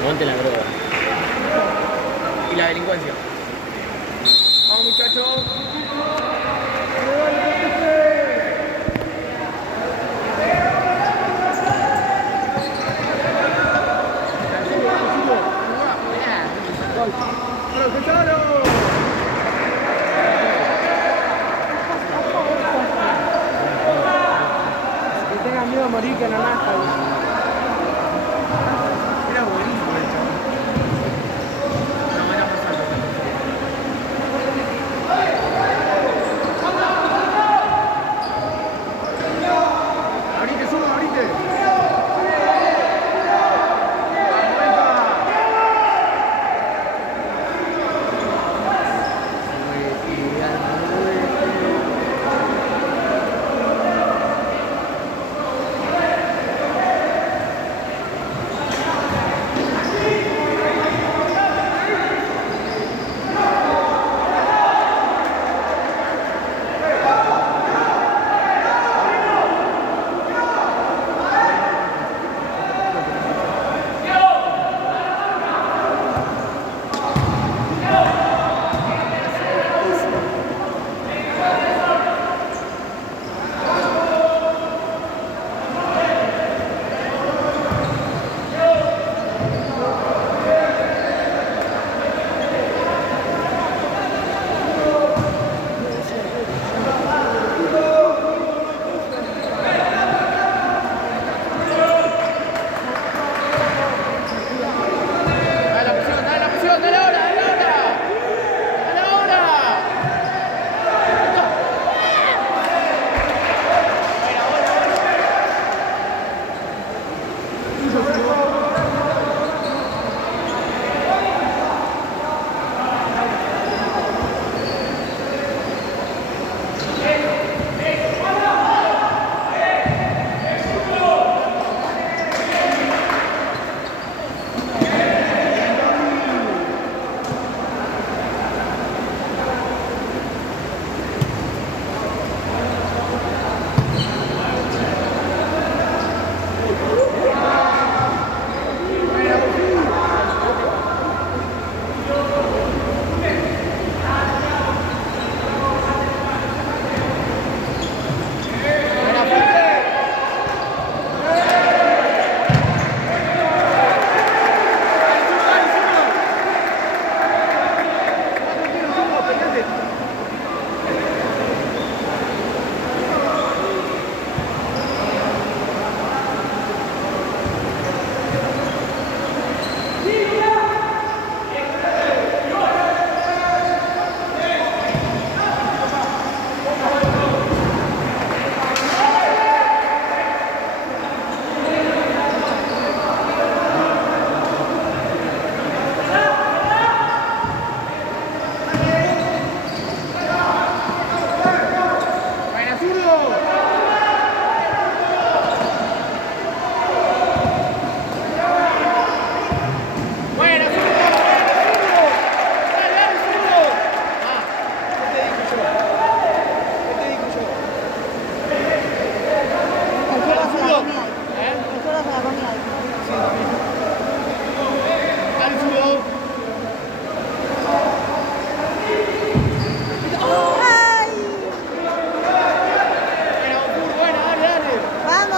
Aguante la droga. Y la delincuencia. Vamos, muchachos. Que tengan miedo a morir que no nazca. Era buenísimo el chabón. No, era más alto. Abrite, suba, abrite.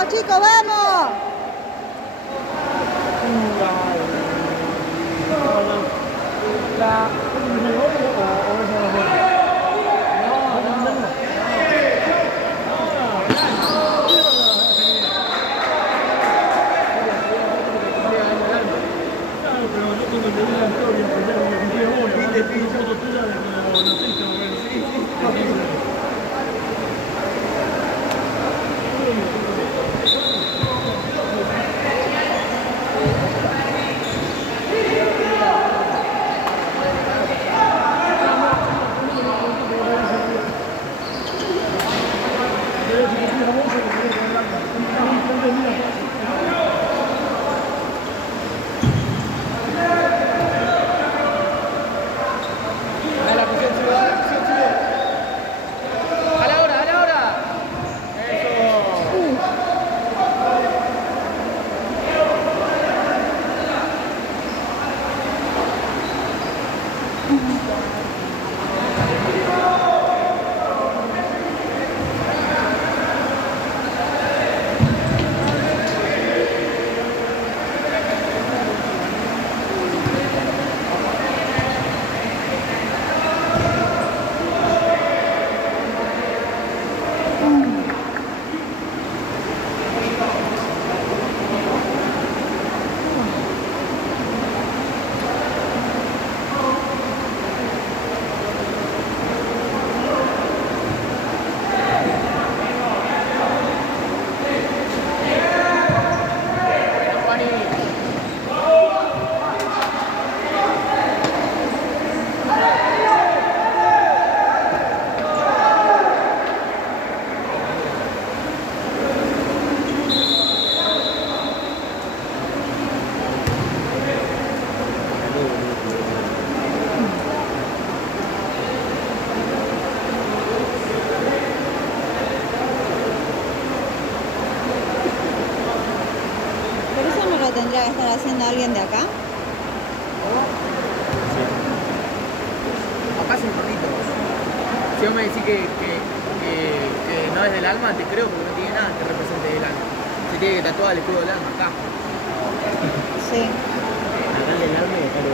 chicos, vamos. Pero eso no lo tendría que estar haciendo alguien de acá. Acá es un perrito. Si vos me decís que no es del alma, te creo porque no tiene nada que represente del alma. Se tiene que tatuar el escudo del alma acá. Sí. Acá el alma y acá el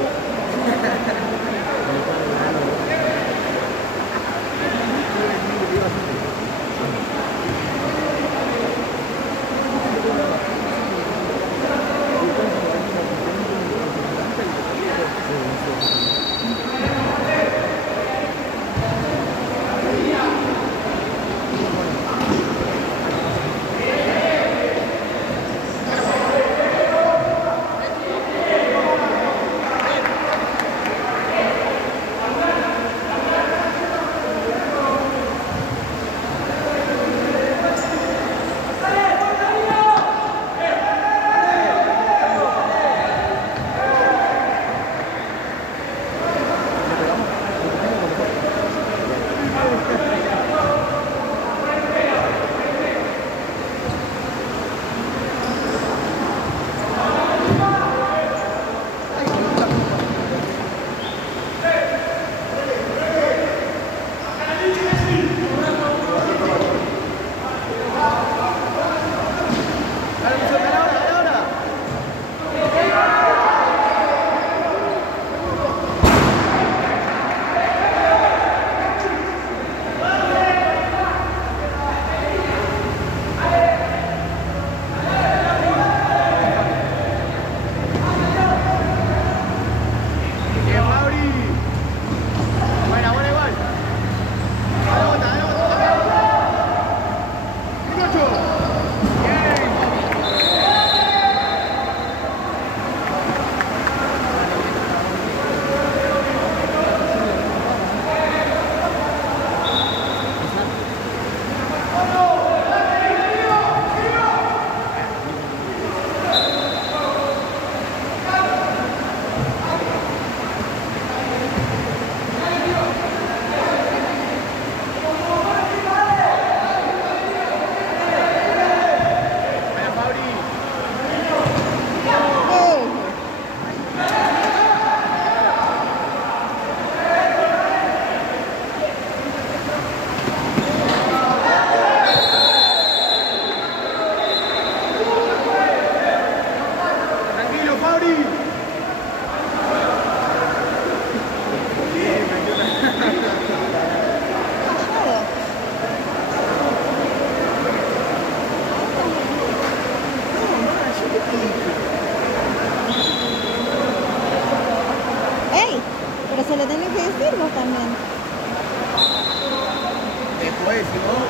Después, si vos...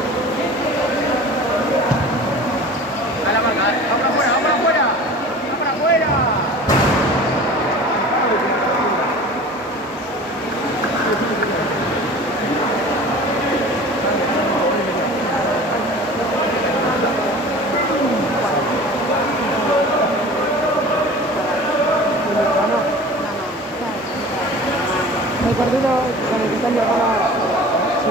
A la marca, vamos para afuera, vamos para afuera. Vamos para afuera. El partido con el que está mi hermana. Sí,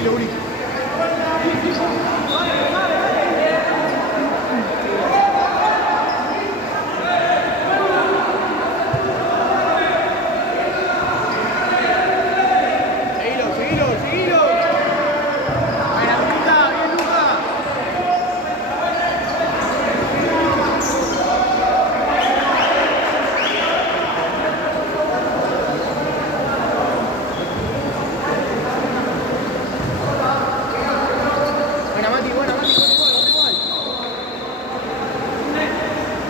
tranquilo, Uri. Seguilo. Buena, Luca, bien, Luca. Buena, Mati, igual.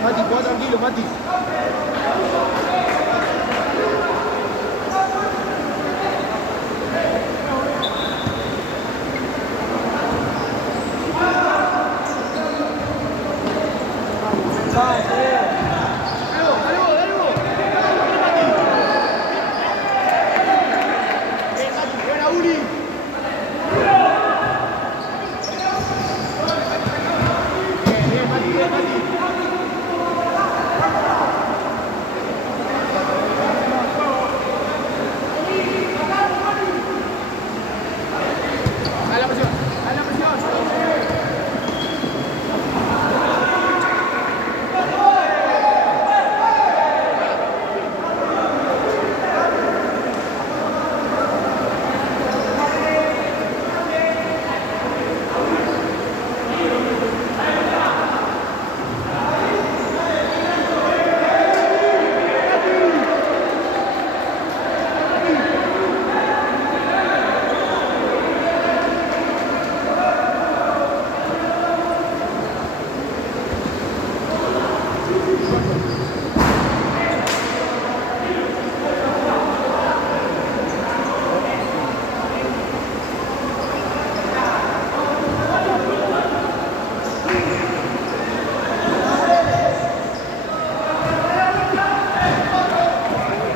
Mati, juega tranquilo, Mati.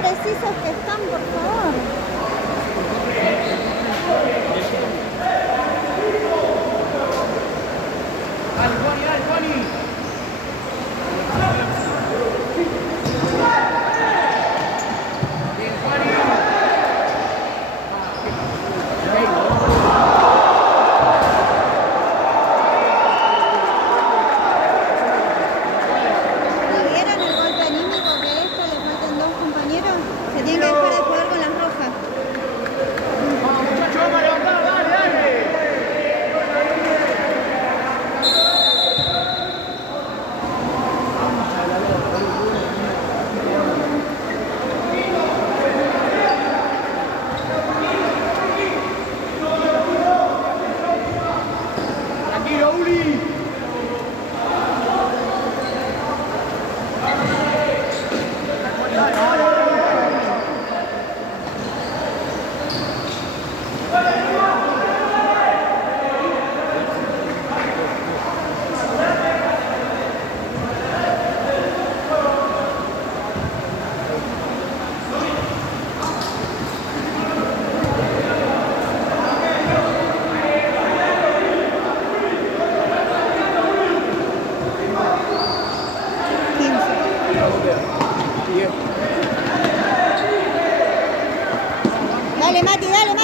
Precisos que están, por favor. Dale, Juani. Bien, Juani. ¿Lo vieron el golpe anímico que esto le faltan dos compañeros? Se tienen que dejar de jugar con las rojas. Vamos, muchachos, vamos a levantar, dale. Tranquilo, Uli. Dale, Mati, dale.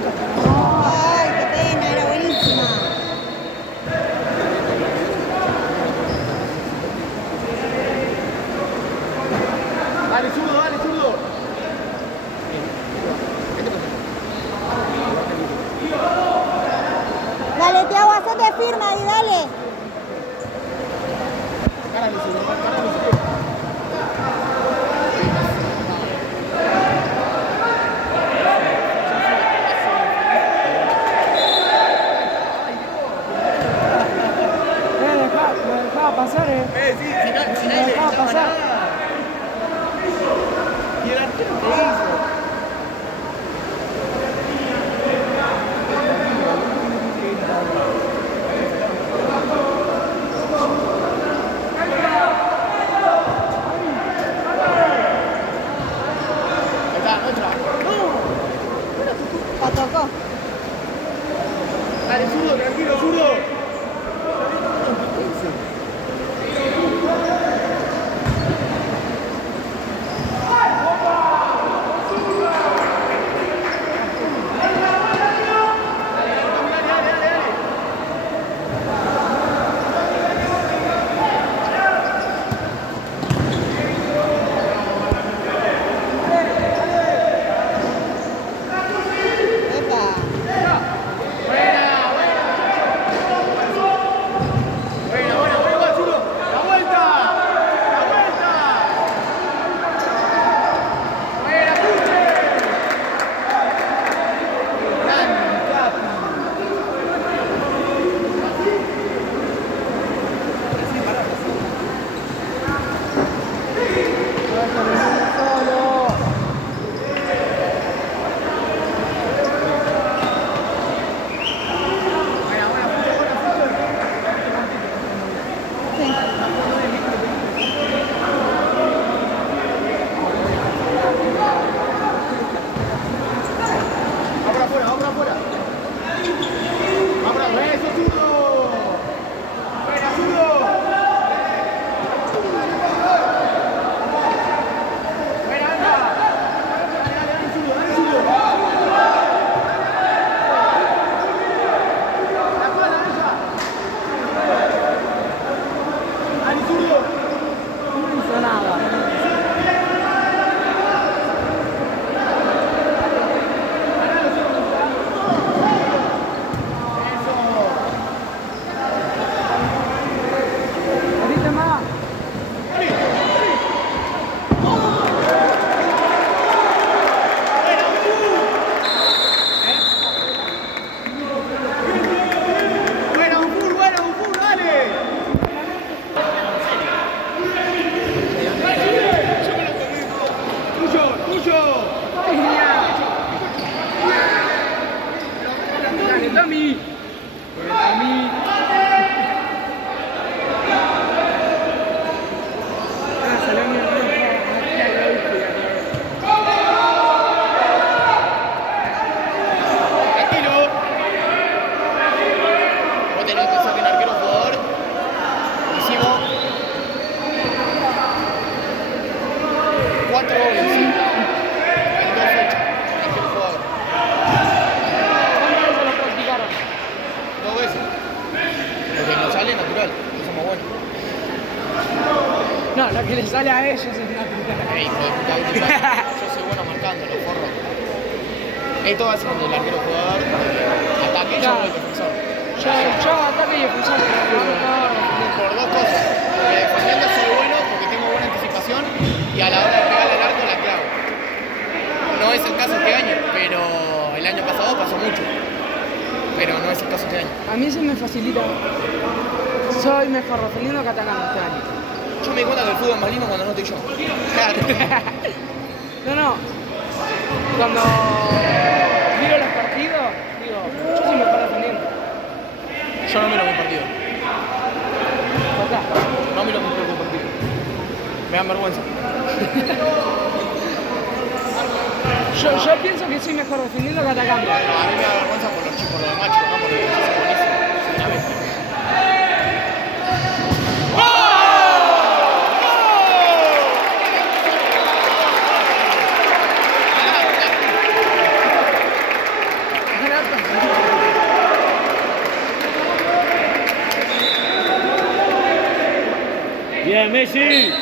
Ay, qué pena, era buenísima. Dale, zurdo. Dale, Tiago, hacete firma ahí, dale. Cárale, zurdo. Lo dejaba pasar, Sí, si nadie le dejaba echaba pasar. nada. ¿Y el arquero qué hizo? La tocó. Dale, zurdo, tranquilo, zurdo. Epa. Buena, zurdo. La vuelta. Buena, Cuche. Grande, Capi. Abra afuera. Abra, eso, zurdo. Buena, zurdo. Buena, anda. Dale, zurdo. La espalda, ella. Dale, zurdo. No hizo nada. Ahorita más. Buena, un full, dale. Tuyo. Dale, Tami. Tranquilo. Vos tenés que pensar que el arquero jugador hicimos 4 goles en 2 fechas. Arquero jugador. ¿Cuántas veces lo practicaron? 2 veces. Porque nos sale natural, que somos buenos. No, lo que les sale a ellos es natural. Hijo de puta, yo soy bueno marcándolo, forro. Esto hace el arquero jugador, ataque, yo Claro. el defensor. Yo ataque y defensor, pero no. Por 2 cosas. Porque defendiendo soy bueno, porque tengo buena anticipación y a la hora de pegarle al arco la clavo. No es el caso este año, pero el año pasado pasó mucho. Pero no es el caso este año. A mí se me facilita. Soy mejor defendiendo que atacando este año. Yo me di cuenta que el fútbol es más lindo cuando no estoy yo. No. Cuando miro los partidos, digo, yo soy mejor defendiendo. Yo no miro mi partido. Acá. No miro mi propio partido. Me dan vergüenza. Yo pienso que soy mejor defendiendo que atacando. No, a mí me da vergüenza por los chicos, por los machos, no porque yo soy buenísimo. Sinceramente. Bien, Messi.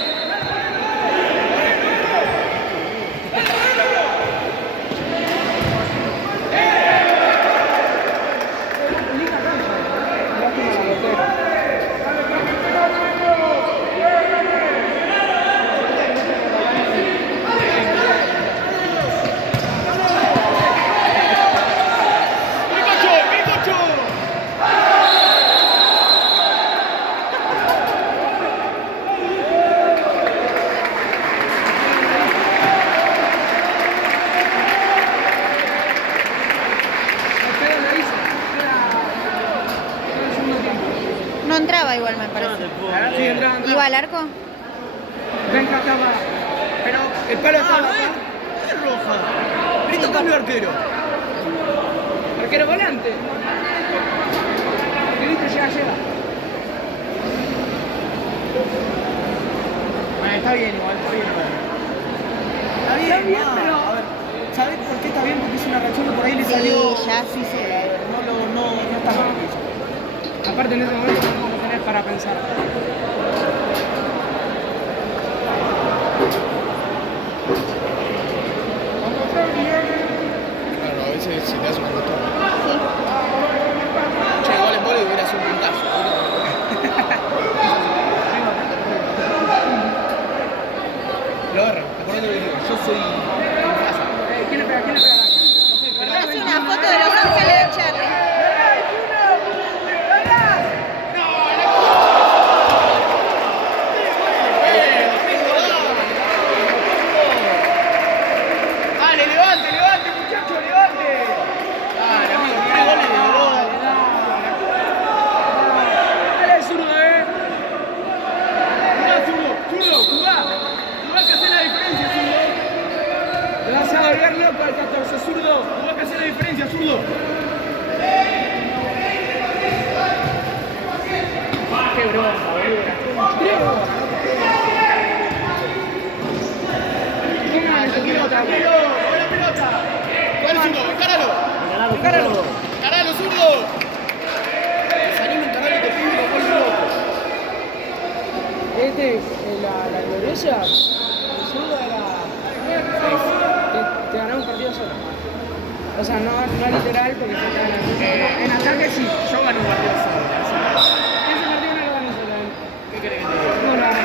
No entraba igual, me parece. Sí, entraba. ¿Iba al arco? Venga, acá. Pero el palo estaba acá. Es roja. Grito cambio de arquero. Arquero volante. Que viste, llega. Bueno, está bien igual. Está bien, pero... A ver, ¿sabés por qué está bien? Porque es una canción que por ahí le salió... Sí, ya. Sí, a ver, no está mal. Aparte en ese momento tenemos que tener para pensar. Claro, a veces se te hace una costumbre. Sí. Che, igual en vóley hubiera sido un puntazo. Lo agarran, acordate lo que digo. Yo soy en casa. ¿Quién le pega? Es una foto de Los Ángeles de Charlie. Dale, levante, muchacho, levante. Dale, amigo, 3 goles de oro. Dale, zurdo, Jugá que hace la diferencia, zurdo. Te vas a volver loco al 14, zurdo. Jugá que hace la diferencia, zurdo. Qué bronca, boludo. Tranquilo, buena pelota. Dale, zurdo, encáralo. Encaralo, zurdo. Se anima a encararlo y te pide los goles locos. La gloriosa, el zurdo era... Te ganaba un partido solo. O sea, no literal porque se te ganan. En ataque sí. Yo gané un partido solo. Ese partido no lo ganó solo. ¿Qué querés que te diga? No lo ganó.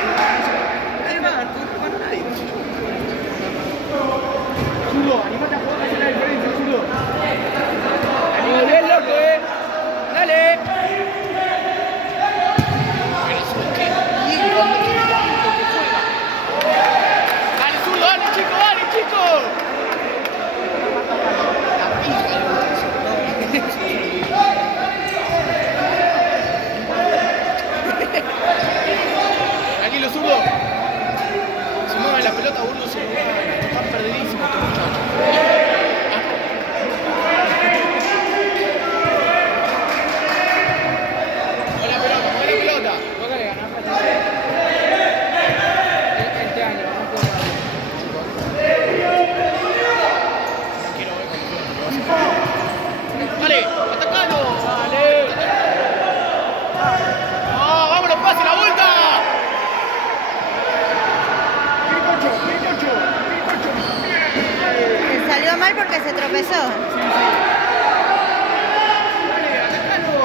Además, no ganó nadie. Zurdo, animate a jugar que hace la diferencia, zurdo. Te volvés loco, Dale. Pero zurdo, qué bien cuando lo que juega. Dale, zurdo, dale, chico. La pija le gusta eso. Tranquilo, zurdo. Si mueven la pelota, uno se lo gana. Están perdidísimos estos muchachos. Mueve la pelota. Boca le ganó este año, no puedo ganar. Quiero ver cómo. Dale, atacalo. Dale. Vámonos, pase la vuelta. Se salió mal porque se tropezó. Dale, atacalo.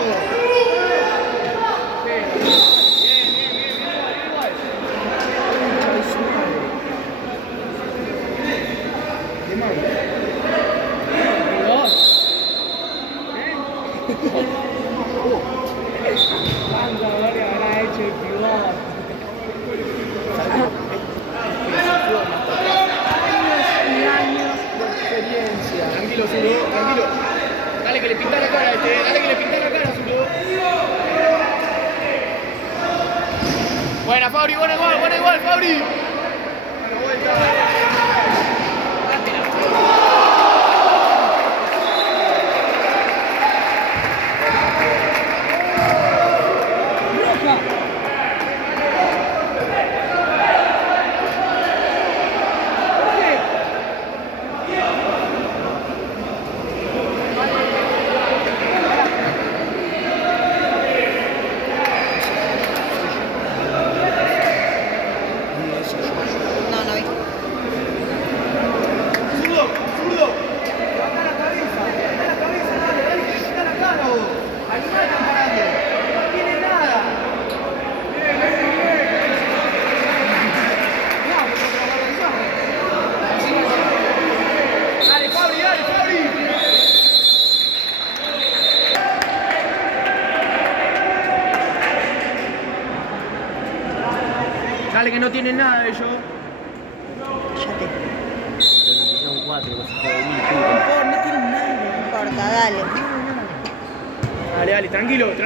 Cuánto gol le habrá hecho el pivot. Años de experiencia. Tranquilo, zurdo, tranquilo. Dale que le pinta la cara a este, dale que le pinta la cara, zurdo. Buena, Fabri, buena igual, Fabri. Buena vuelta. Roja. No, no vi. Zurdo. Levanta la cabeza, dale que le pinta la cara, vos. Animal están parando. No tiene nada. Dale, Fabri. Dale que no tienen nada ellos. Cállate. Son 4, que se puede venir, No tienen nada. No importa, dale. Dale, tranquilo. ¿Te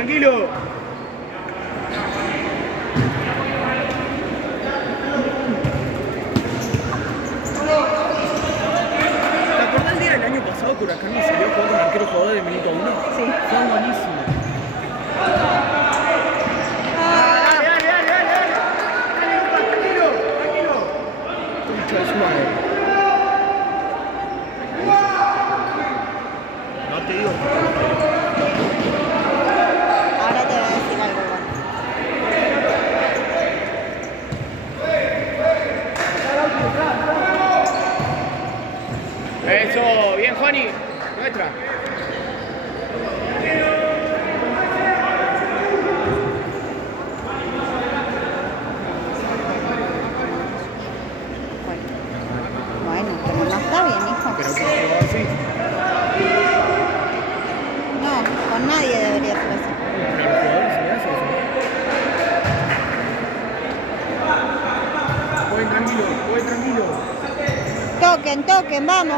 acordás el día del año pasado que Huracán no salió a jugar con arquero 2 del minuto 1? Sí. Son buenísimos. Ah, Tranquilo. Concha de su madre. No te digo. ahora te voy a decir algo bueno. Eso, bien, Juani. Nuestra. Bueno, pero no está bien, hijo. Pero que jugó así. No, con nadie debería ser así. Pero los jugadores se le hace eso. Jueguen tranquilo. Toquen, vamos.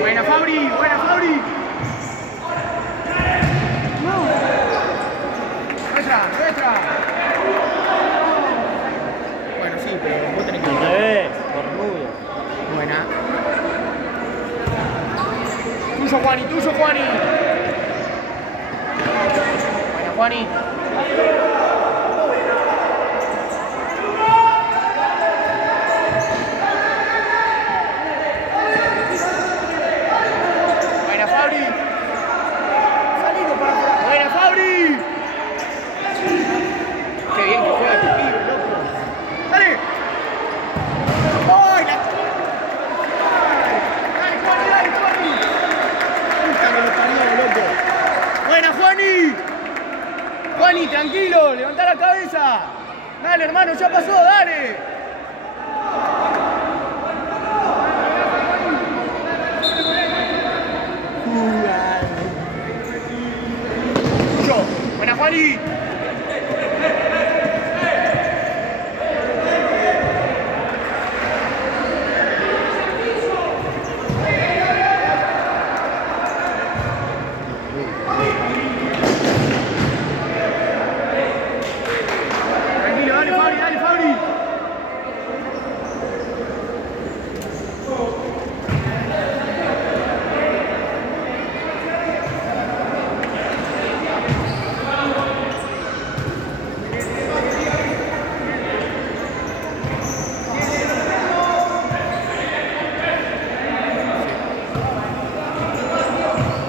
Buena Fabri. No, Nuestra. Bueno, sí, pero vos tenés que... Al revés, cornudo. Buena. Tuyo, Juani. Buena, Juani. Buena, Fabri. Buena, Fabri. Qué bien que juega este pibe, loco. ¡Dale! ¡Ay, la... ¡Dale, Juani! Puta que lo parió, loco. Buena, Juani. Juani, tranquilo, levantá la cabeza. Dale, hermano, ya pasó, dale. Tuyo. Buena, Juani. Tranquilo, dale, Fabri.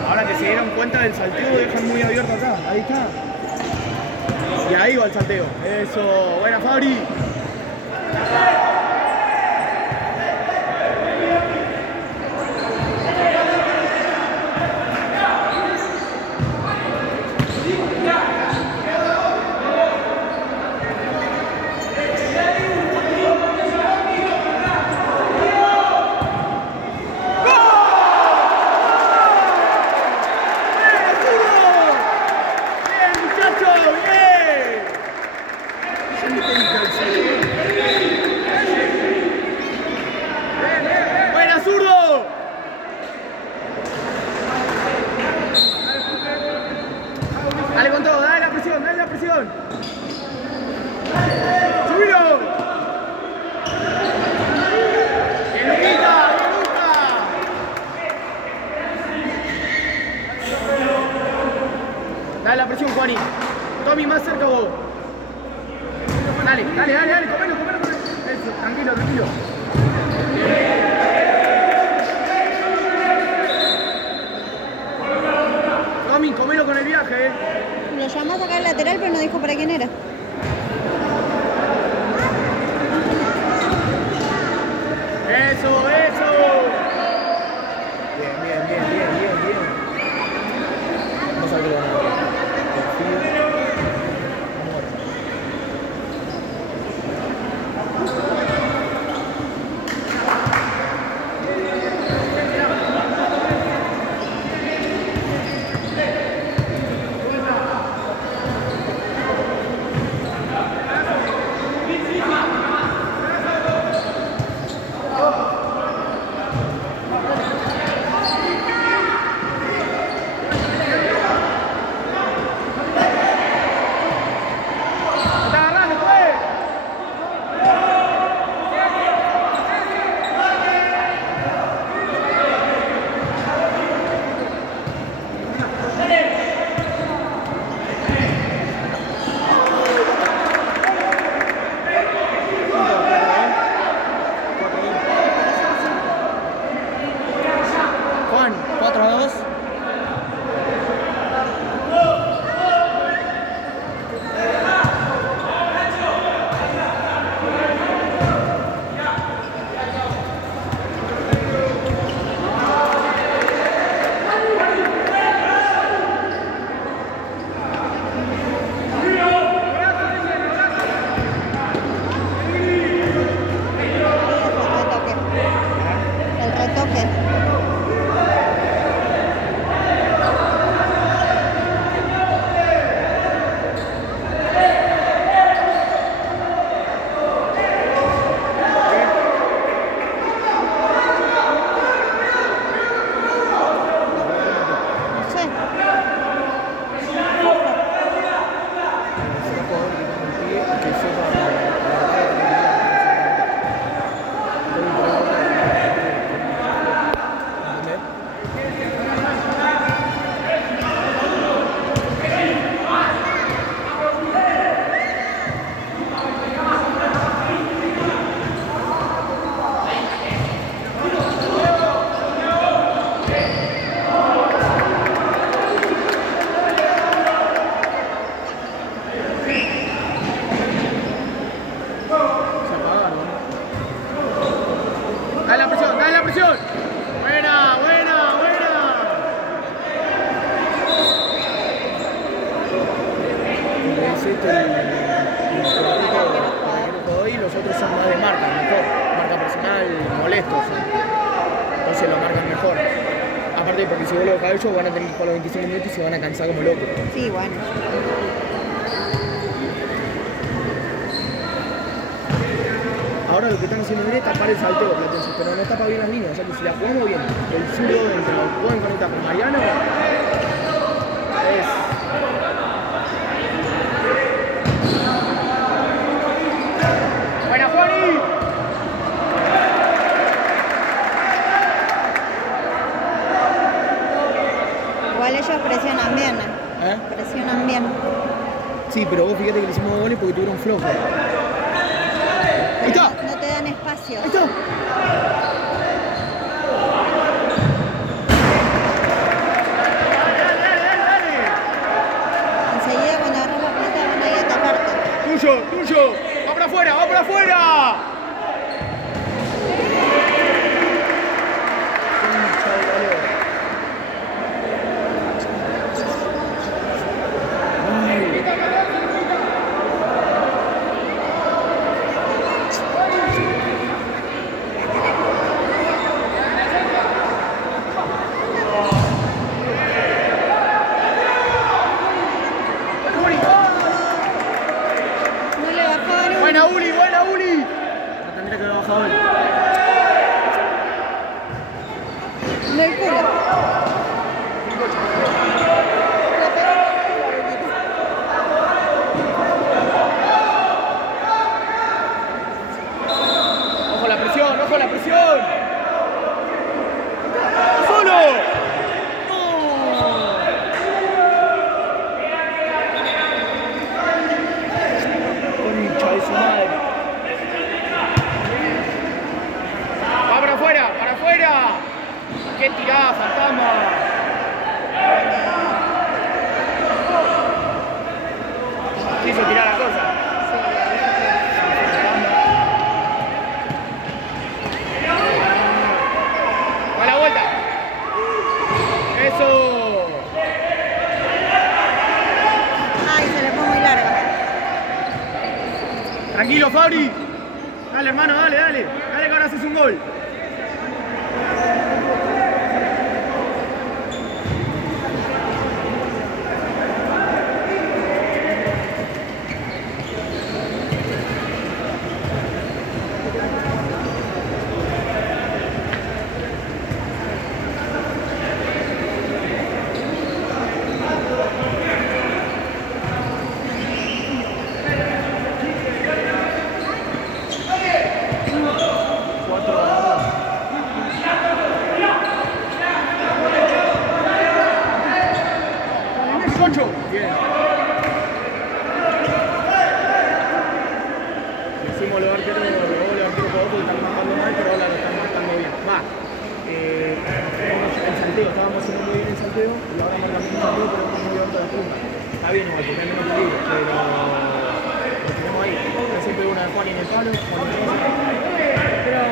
Ahora que se dieron cuenta del salteo, dejan muy abierto acá. Ahí está. Y ahí va el salteo. Eso. Buena, Fabri. ¡Bien, muchachos! ¡Bien! ¡Buena, zurdo! Dale con todo, dale la presión, ¡Subilo! ¡Bien, Luquita! ¡Bien, Luca! Dale la presión, Juani. Tommy, más cerca vos. Dale, comelo. Eso, tranquilo. Tommy, comelo con el viaje, lo llamó a sacar el lateral, pero no dijo para quién era. Eso. Bien. No sabe que lo van a ver. si vos lo dejás a ellos van a tener que jugar los 25 minutos y se van a cansar como locos. Sí, bueno. Ahora lo que están haciendo bien es tapar el salteo, Platense, pero no tapa bien las líneas. O sea que si la jugamos bien, el zurdo dentro lo pueden conectar con Mariano, es... ¡Buena, Juani! Igual ellos presionan bien, ¿Eh? Presionan bien. Sí, pero vos fíjate que le hicimos 2 goles porque tuvieron flojo. Ahí está. No te dan espacio. Ahí está. Enseguida cuando agarras la pelota van a ir a atacarte. ¡Tuyo! ¡Tuyo! ¡Va para afuera! ¡Va para afuera! No le bajaron. ¡Buena Uli! ¡Buena Uli! La tendría que haber bajado él. Del culo. ¡Ojo la presión! ¡Ojo la presión! ¡Solo! Concha de su madre. ¡Va para afuera! ¡Para afuera! ¡Qué tirada, fantasma! Quiso tirar la cosa. ¡A la vuelta! ¡Eso! Ay, se le fue muy larga. Tranquilo, Fabri. Dale, hermano, dale, dale. Dale que ahora haces un gol. Concho. Bien. Decimos los arqueros jugadores porque están marcando mal, pero ahora lo están marcando bien. Va. El salteo, estábamos haciendo muy bien el salteo y ahora marcamos un salteo, pero no muy alto de punta. Está bien igual, porque hay menos peligro, pero lo tenemos ahí. Siempre una de Juan en el palo, Juan en el palo. Pero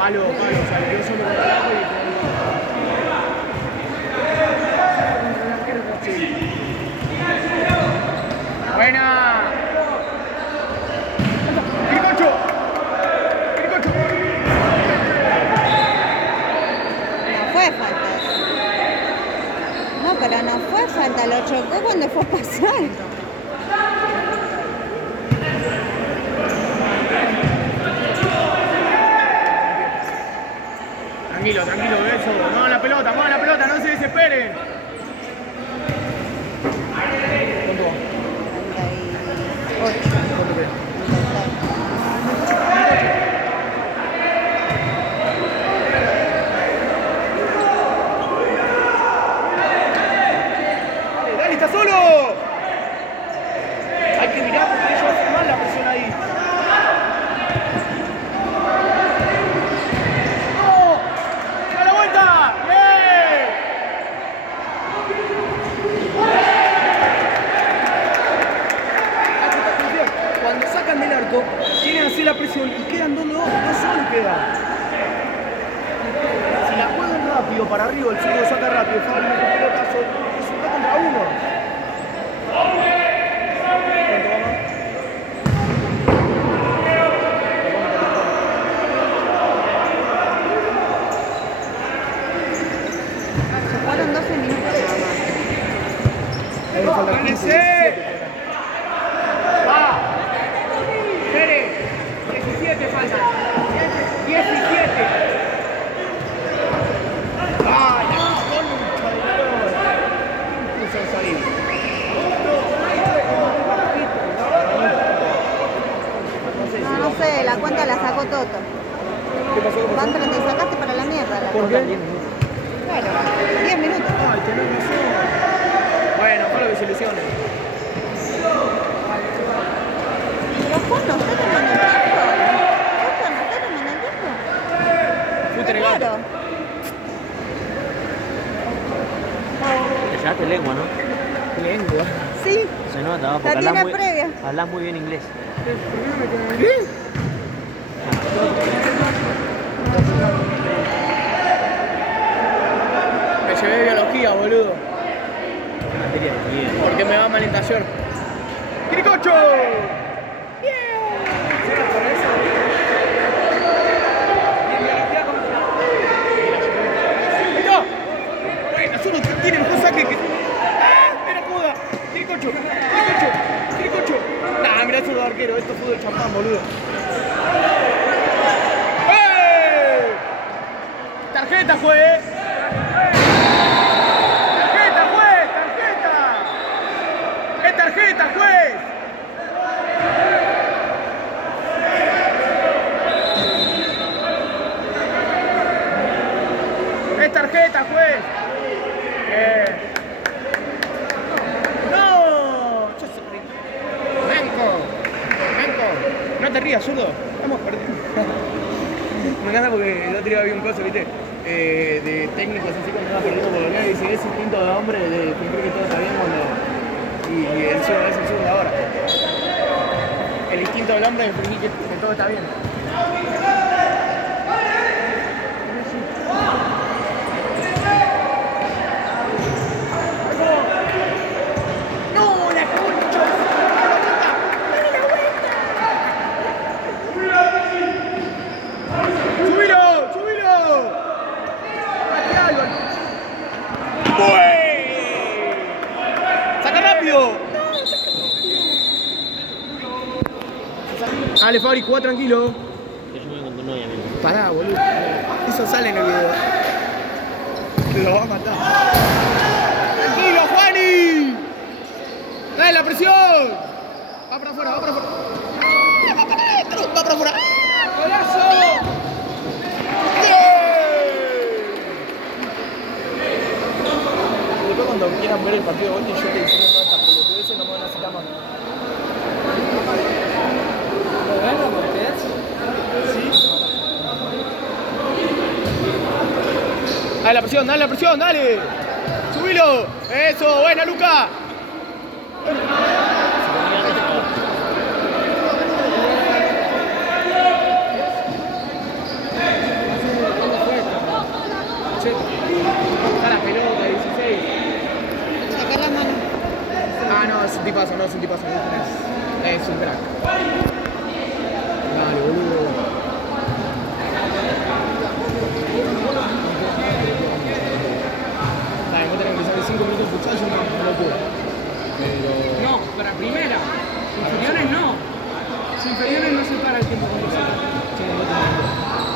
palo, o sea, yo solo con el palo y buena. ¡Piricocho! ¡Piricocho! No fue falta eso. No, pero no fue falta. Lo chocó cuando fue a pasar. Tranquilo, tranquilo, eso. Muevan la pelota, no se desesperen. ¿Cuánto va? 38. ¿Cuánto queda? Dale, está solo. Hay que mirar porque ellos hacen mal la presión ahí. ¡No! ¡A la vuelta! ¡Bien! Cuando sacan del arco, tienen así la presión y quedan donde dos solo quedan. Si la juegan rápido para arriba, el zurdo saca rápido, Fabio mete un pelotazo, es un 2 contra 1. ¿Cuánto va más? Se fueron 2 que la cuenta la sacó Toto. ¿Qué pasó? ¿Qué Van, pasó? pero te sacaste para la mierda. La ¿Por cuenta. qué? Claro, 10 minutos. Ay, tenés razón. Bueno, fue lo que se lesione. Pero Juan, ¿no está tomando el tiempo? Juan, ¿no está tomando el tiempo? Fuiste Claro. gato. Te llevaste lengua, ¿no? Lengua. Sí. Se nota, porque La tiene hablas muy, previa. hablas muy bien inglés. ¿Qué? Me llevé biología, boludo. Materia de mierda. Porque me va mal en taller. ¡Quiricocho! Tienen cosa que... ¡Ah! ¡Era joda! ¡Quiricocho! ¡Quiricocho! ¡Quiricocho! Nah, mirá esos dos arqueros. Esto es fútbol champán, boludo. ¡Eh! ¡Tarjeta, juez! ¡Tarjeta, juez! ¡Tarjeta! ¡Es tarjeta, juez! ¡Es tarjeta, juez! ¡No! ¡Menco! No te rías, zurdo. Estamos perdiendo. Me encanta porque el otro día había un coso, ¿viste? De técnicos así cuando iba perdiendo por golear y dice, es instinto de hombre de fingir que todo está bien cuando... Y el zurdo es el zurdo ahora. El instinto del hombre de fingir que todo está bien. ¡No, la concha! ¡Dale la vuelta! ¡Subilo! ¡Subilo! ¡Aquí algo! ¡Uy! ¡Saca rápido! Dale, Fabri, jugá tranquilo. Que yo me con tu novia, amigo. Pará, boludo. Eso sale en el video. Lo va a matar. ¡Tranquilo, Juani! ¡Dale la presión! Va para afuera, va para afuera. Va para adentro, va para afuera. ¡Golazo! Después cuando quieran ver el partido de vuelta y yo te enseño toda esta pelotudez, no me van a sacar más. Dale la presión, dale. Subilo. Eso, buena, Luca. Está la pelota, 16. Saca la mano. Ah, no, es un tipazo, no es un tipazo. Es un crack. Dale, boludo. Dale, vos tenés que empezar de 5 minutos futsal, yo no lo puedo. Pero... No, para primera. Inferiores no. Si inferiores no se para el tiempo con nosotros. Sí, no tengo tiempo.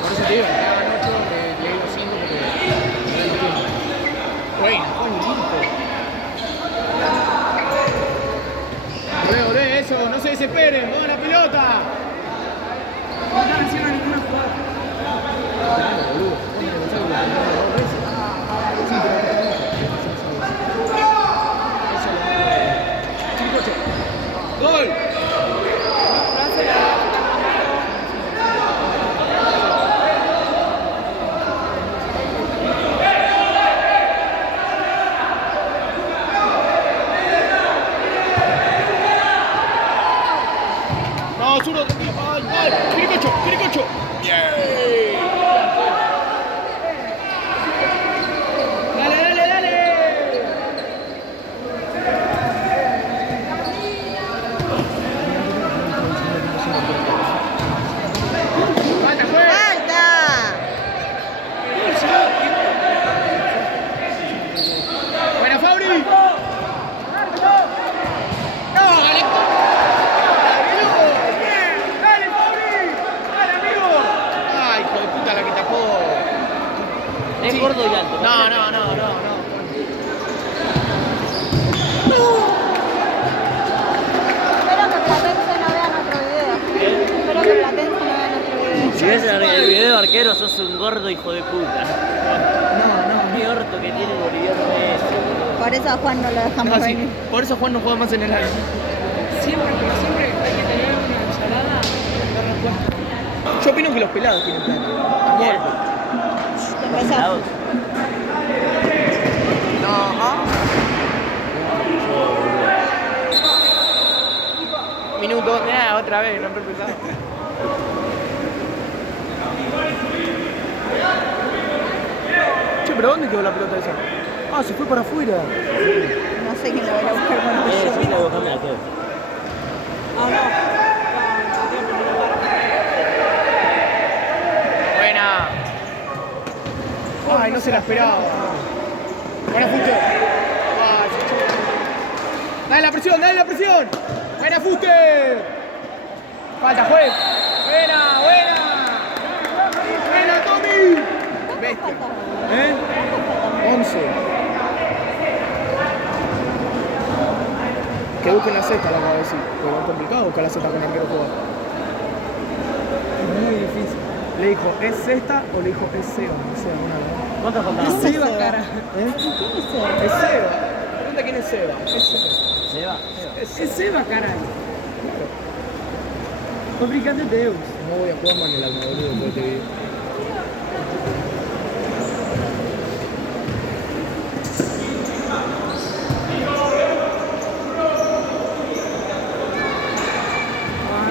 Por eso te digo, que hagan 8, le digo 5 porque no hay tiempo. Bueno, listo. Volvé, eso, no se desesperen, muevan la pelota. No están haciendo ninguna jugada. Boludo, vos me pensás que lo tenés 2 veces. Sí, pero no tenés. Eso lo Chicoche. ¡Gol! No, zurdo, tranquilo. ¡Ay! ¡Quiricocho! ¡Quiricocho! ¡Bien! ¡Dale, dale, dale! ¡Falta, juez! ¡Falta! ¡Buena, Fabri! ¡No, Alex! ¡Dale, Fabri! ¡Dale, amigo! ¡Ay, hijo de puta, la que tapó! Es Sí. gordo y alto. No. Espero que Platense no vea nuestro video. Espero que Platense no Si ves el video de arquero, sos un gordo hijo de puta. No, Qué orto que tiene el boliviano ese. Por eso a Juan no lo dejamos No, sí. venir. Por eso Juan no juega más en el área. Siempre, pero siempre hay que tener una ensalada de respuesta. Yo opino que los pelados tienen plata. Bien. Empezó. Pelados. Minuto, otra vez, no empezado. Che, pero ¿dónde quedó la pelota esa? Ah, se fue para afuera. No sé quién lo va a ir a buscar con el Sí, la buscame la quedo. Buena. Ay, no se la esperaba. Buena Fuste. Ay, se echó. Dale la presión, dale la presión. Buena Fuste. Falta, juez. Buena, buena. Buena, Tommy. Bestia. ¿Eh? 11. Que busquen la cesta, la acabo de decir. Pero es complicado buscar la cesta con el arquero jugar. Es muy difícil. Le dijo, ¿es cesta o le dijo, es Seba? No sé, alguna vez. ¿Cuánto faltaba? ¿Quién es Seba, Seba? cara. ¿Eh? ¿Quién es Seba? Es Seba. Pregunta quién es Seba. Es Seba. ¿Se va? Es Seba, caray. Fabricante de Deus. No voy a jugar más en el alma, boludo, después de este video.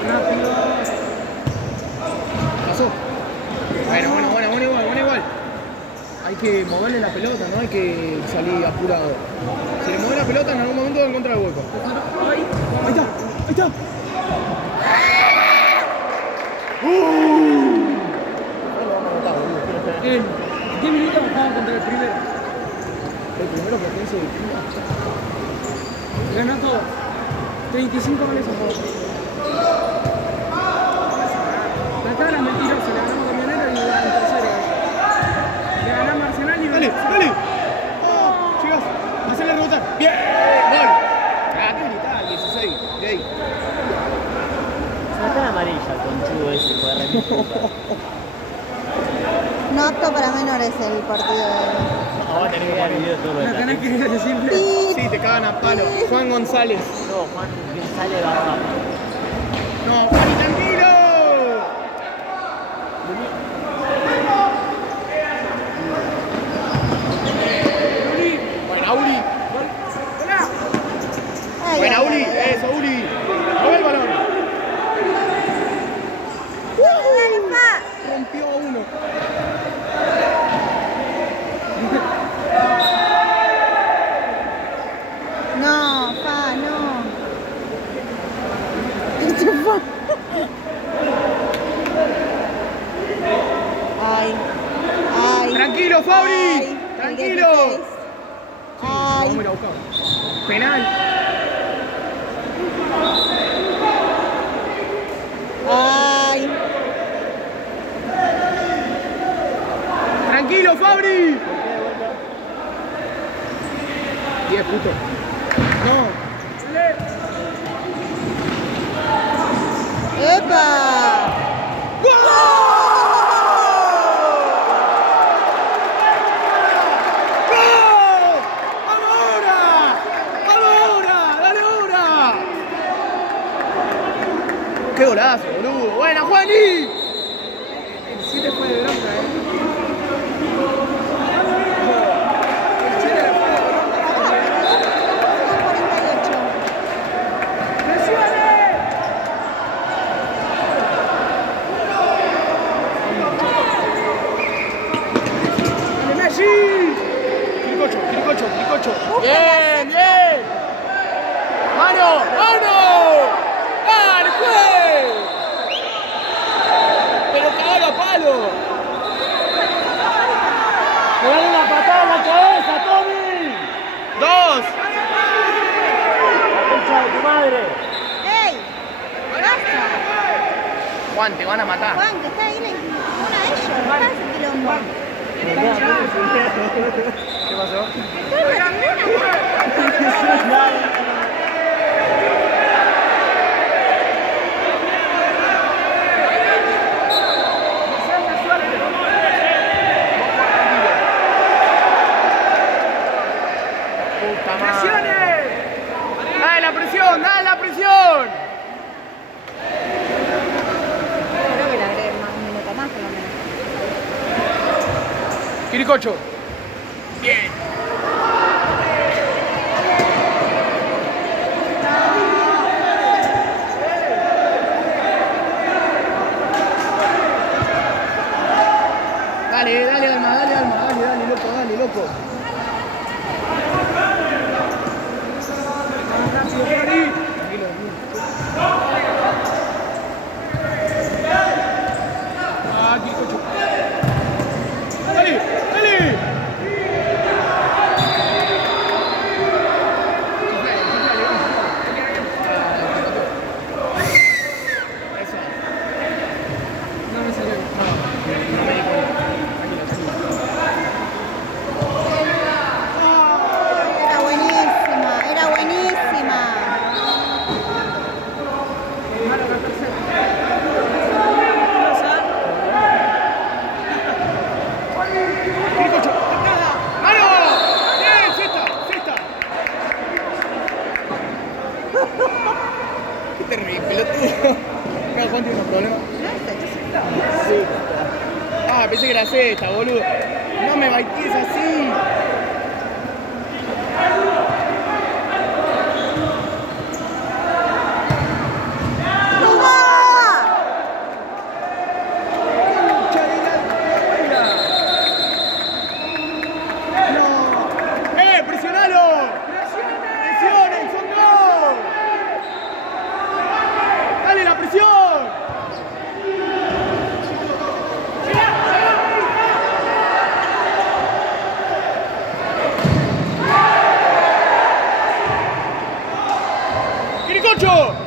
Rápido. Pasó. Bueno, igual. Hay que moverle la pelota, no hay que salir apurado. Si le mueve la pelota, en algún momento va a encontrar el hueco. Ay, Ahí está, ahí está. en 10 minutos jugamos contra el primero. El primero que pienso Ganó todo. 35 goles a favor. La tabla es mentirosa. Le ganamos a Camionero y al tercero. Le ganamos a Arsenal y Dale, dale. Chicas, hacele rebotar. Bien. Gol. Ah, qué gritar, 16. De ahí. Saca la amarilla, conchudo ese, hijo de remil puta. No apto para menores el partido de... No, vos tenés que ver video todo lo La de tenés que decirle. Pip. Sí, te cagan a palo. Juan González. No, Juan, que sale barra. No, Juan, tranquilo. Buena, Uri. Ay, Buena, ay, Uri. ay, ay. Eso, Uri. Mueve el balón. Dale, pa. Rompió a uno. No, pa, no. Se fue. Ay. Ay. Tranquilo, Fabri. Ay, Tranquilo. el 16. Ay. Vamos a ir a buscar. Penal. Ay. Tranquilo, Fabri. 10 puto. No. ¡Epa! ¡Qué golazo, boludo! ¡Buena, Juani! El 7 fue de bronca, El 7 le fue de bronca. 48. ¡Presione! ¡Dale, Messi! Quiricocho. ¡Bien, bien! ¡Mano! ¡Dale, juez! ¡Pero cagalo a palo! ¡Me dan una patada en la cabeza, Tommy! ¡Dos! ¡La concha de tu madre! ¡Ey! ¡Basta! Juan, te van a matar. Juan, que está ahí uno de ellos. ¿Qué hace quilombo? Me queda todo ¿Qué pasó? Quiricocho. Bien. Dale, dale, Alma, dale, loco, dale, loco. Rápido, Flori. Ah, Quiricocho. Dale, dale. Eso. No me salió. No me di cuenta. Era buenísima, era buenísima. Malo la tercera. Quiricocho. ¡Mano! ¡Bien! ¡Cesta! ¡Cesta! Qué terrible, pelotudo. Mira, Juan tiene unos problemas. Sí. Ah, pensé que era cesta, boludo. No me baites así. Concha de la lora. No. ¡Presionalo! ¡Presionen! ¡Son dos! ¡Dale la presión! ¡Quiricocho!